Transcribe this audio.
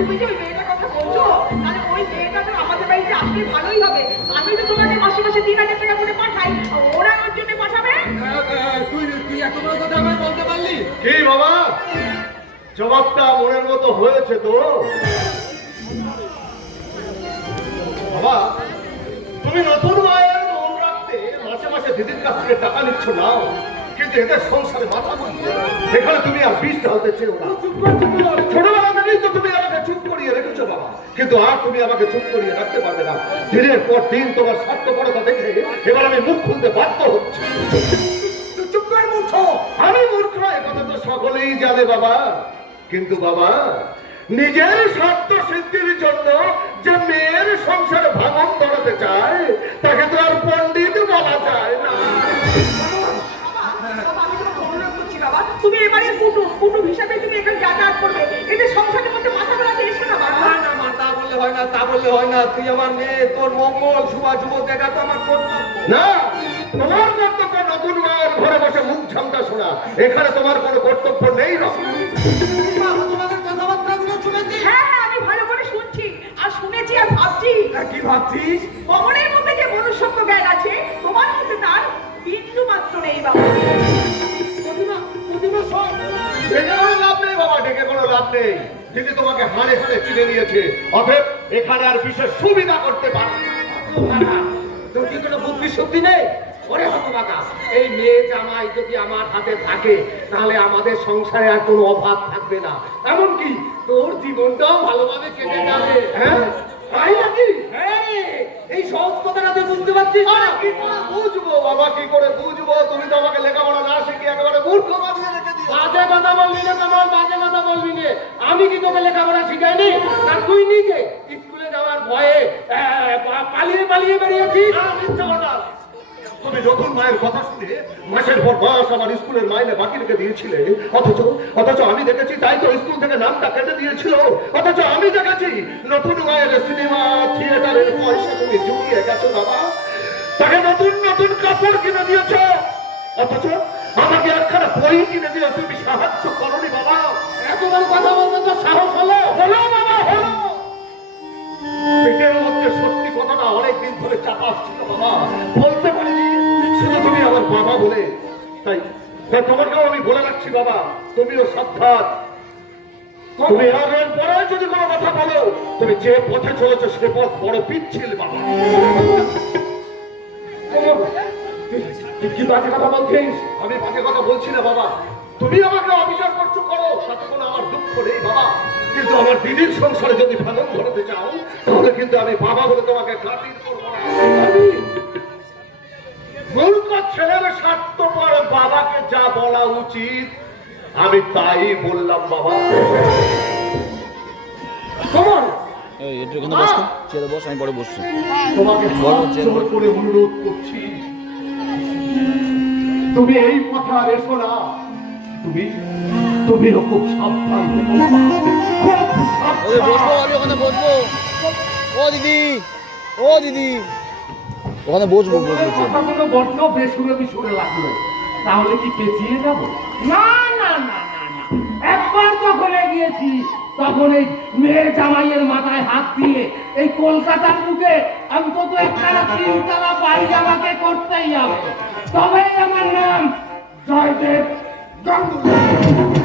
তুমি যে ওই মেয়েটার কথা বলছো, তাহলে ওই মেয়েটা তো আমাদের বাড়িতে আসলে ভালোই হবে। আমি তো তোমাকে মাসে মাসে 3,000 টাকা করে পাঠাই, ওরা ওর জন্য পাঠাবে। তুই এত বড় কথা আমায় বলতে পারলি? কি বাবা, জবাবটা মনের মতো হয়েছে তো? বাবা, তুমি নতুন মায়ের মন রাখতে মাসে মাসে দিদির কাছ থেকে টাকা নিচ্ছ না, কিন্তু এদের সংসারে মাথা ঘুরছে। এখানে তুমি আর বিষ ঢালতে চেও না। ছোটবেলা থেকেই তো তুমি আমাকে চুপ করিয়ে রেখেছো বাবা, কিন্তু আর তুমি আমাকে চুপ করিয়ে রাখতে পারবে না। দিনের পর দিন তোমার স্বার্থপরতা দেখে এবার আমি মুখ খুলতে বাধ্য হচ্ছি। চুপ করে মূর্খ। আমি মূর্খ এ কথা তো সকলেই জানে বাবা, কিন্তু বাবা নিজের স্বার্থ সিদ্ধির জন্য যে মেয়ের সংসারে ভাঙন ধরাতে চায় তাকে তো আর পণ্ডিত বলা যায় না। তুমি এবারে কুটুম হিসাবে তুমি এখানে যাতায়াত করবে, এদের সংসারের মধ্যে মাথা গলাতে এসো না বাবা। না মা, তা বললে হয় না, তা বললে হয় না। তুই আমার মেয়ে, তোর মঙ্গল শুভ দেখা তো আমার কর্তব্য। না, তোমার কর্তব্য নতুন মায়ের ঘরে বসে মুখ ঝামটা শোনা। এখানে তোমার কোনো কর্তব্য নেই। তোমাদের কথাবার্তাগুলো শুনেছি। হ্যাঁ হ্যাঁ, আমি ভালো করে শুনছি আর শুনেছি আর ভাবছি। কি ভাবছিস? কমলের মধ্যে যে মনুষ্যত্ব জ্ঞান আছে, তোমার মধ্যে তার বিন্দু মাত্র নেই বাবা। লাভ নেই বাবা, ডেকে কোনো লাভ নেই। দিদি তোমাকে হাড়ে হাড়ে চিনে নিয়েছে, অতএব এখানে আর বিশেষ সুবিধা করতে পারে। তোর কি কোনো বুদ্ধি শক্তি নেই? ওরে হতভাগা, এই মেয়ে জামাই যদি আমার হাতে থাকে তাহলে আমাদের সংসারে আর কোনো অভাব থাকবে না, এমনকি তোর জীবনটাও ভালোভাবে কেটে যাবে। হ্যাঁ তাই নাকি? হ্যাঁ, এই সহজ কথাটা তুই বুঝতে পারছিস না? কি করে বুঝবো বাবা, কি করে বুঝবো? তুমি তো আমাকে লেখাপড়া না শিখিয়ে একেবারে মূর্খ বানিয়ে রেখে দিয়েছো। বাজে কথা বলবি না তোমার, বাজে কথা বলবি না। আমি কি তোকে লেখাপড়া শিখাইনি? আর তুই নিজে স্কুলে যাওয়ার ভয়ে পালিয়ে পালিয়ে বেরিয়েছিস। তুমি নতুন মায়ের কথা শুনে মাসের পর মাস আমার স্কুলের মাইনে বাকি রেখে দিয়েছিলে, অথচ আমি দেখেছি তাই তো স্কুল থেকে নামটা কেটে দিয়েছিল। অথচ আমি দেখেছি নতুন মায়ের সিনেমা থিয়েটারের পয়সা তুমি জুগিয়ে গেছো বাবা, তাকে নতুন নতুন কাপড় কিনে দিয়েছ। অথচ আমাকে একখানা বই কিনে দিয়ে তুমি সাহায্য করনি বাবা। এত বড় কথা বলতে তো সাহস হলো? হলো বাবা, হলো। পেটের মধ্যে সত্যি কথাটা অনেকদিন ধরে চাপা ছিল বাবা, বলতে পারিনি। শুধু তুমি আমার বাবা বলে, তাই তোমাকেও আমি বলে রাখছি বাবা, তুমিও সাবধান। তুমি আগের পরে যদি কোনো কথা বলো, তুমি যে পথে চলেছো সে পথ বড় পিচ্ছিল বাবা। কি বাজে কথা বলছিস? আমি বাজে কথা বলছি না বাবা, তুমি আমাকে অবিচার করছো করো, তাতে কোনো আমার দুঃখ নেই বাবা, কিন্তু আমার দিদির সংসারে যদি ভাঙন ধরাতে চাও তাহলে কিন্তু আমি বাবা বলে তোমাকে খাতির করবো না। মূর্খ ছেলের স্বার্থপর বাবাকে যা বলা উচিত আমি তাই বললাম বাবা। আমি পরে বসছি। তোমাকে জোর করে অনুরোধ করছি, তুমি এই পথে আর এসো না। তুমিও খুব সাবধান থেকো বাবা, খুব সাবধান। বসবো, আমি ওখানে বসবো। ও দিদি, ও দিদি, ওখানে বসবো। কথাগুলো বড্ড বেসুরমি সুরে লাগলো, তাহলে কি পেঁচিয়ে যাবো? না না না না না, একবার যখন গিয়েছি তখন এই মেয়ে জামাইয়ের মাথায় হাত দিয়ে এই কলকাতার বুকে অন্তত একটা 3তলা বাড়ি আমাকে করতেই হবে, তবেই আমার নাম জয়দেব গাঙ্গুলি।